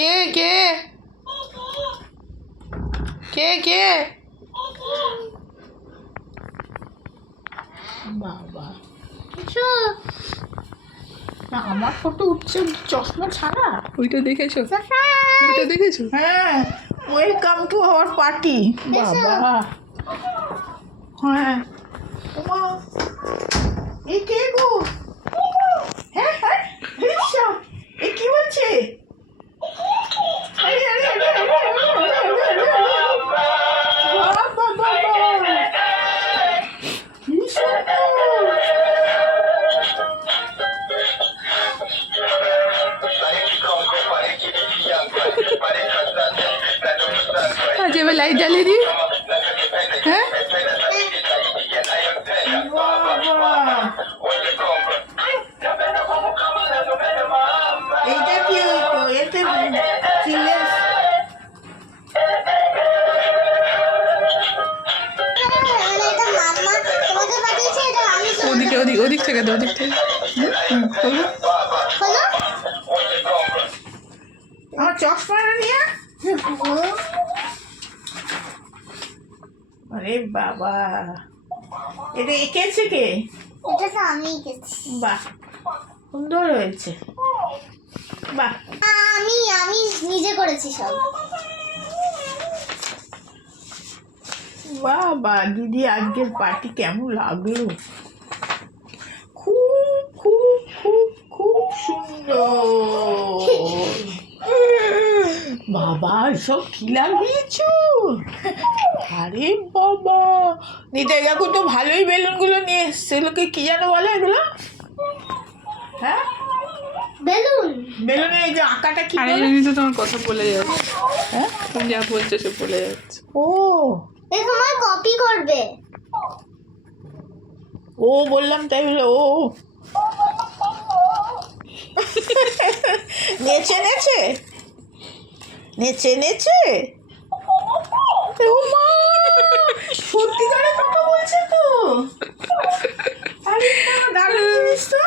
কে কে কে কে বাবা না আমার ফটো উঠছে চশমা ছাড়া। ওইটা দেখেছো? ওইটা দেখেছো? হ্যাঁ, ওয়েলকাম টু আওয়ার পার্টি। বাবা হ্যাঁ ওমা এই কে গো? হ্যাঁ হ্যাঁ রিক্সা এ কি বলছে? আরে আরে আরে আরে বাবা বাবা কি সুন্দর। আজ এবার লাইট জ্বালিয়ে দিই। হ্যাঁ এইটা কি এতে চিলের ওদিকে ওদিক থেকে তো ওদিক থেকে আমার চশমাটা নিয়ে। আরে বাবা এটা এঁকেছে কে? এটা তো আমি এঁকেছি। বাহ সুন্দর হয়েছে। বাহ আমি নিজে করেছি সব। বাবা দিদি আজকের পার্টি কেমন লাগলো? খুব খুব খুব খুব সুন্দর। বাবা সব কি লাগিয়েছো? আরে বাবা নিতে কাকু তো ভালোই বেলুনগুলো নিয়ে এসছে। এগুলোকে কি যেন বলে এগুলো? হ্যাঁ বেলুন। বেলুনের এই যে আঁকাটা কি আরে বলে? জানি তো তোমার কথা বলে যাচ্ছে। হ্যাঁ তুমি যা বলছো সে বলে যাচ্ছে। ও এই সময় কপি করবে। ও বললাম তাই বলে ও নেচে নেচে নেচে নেচে ও মা সত্যিকারের কথা বলছে তো। আরে দারুণ জিনিস তো।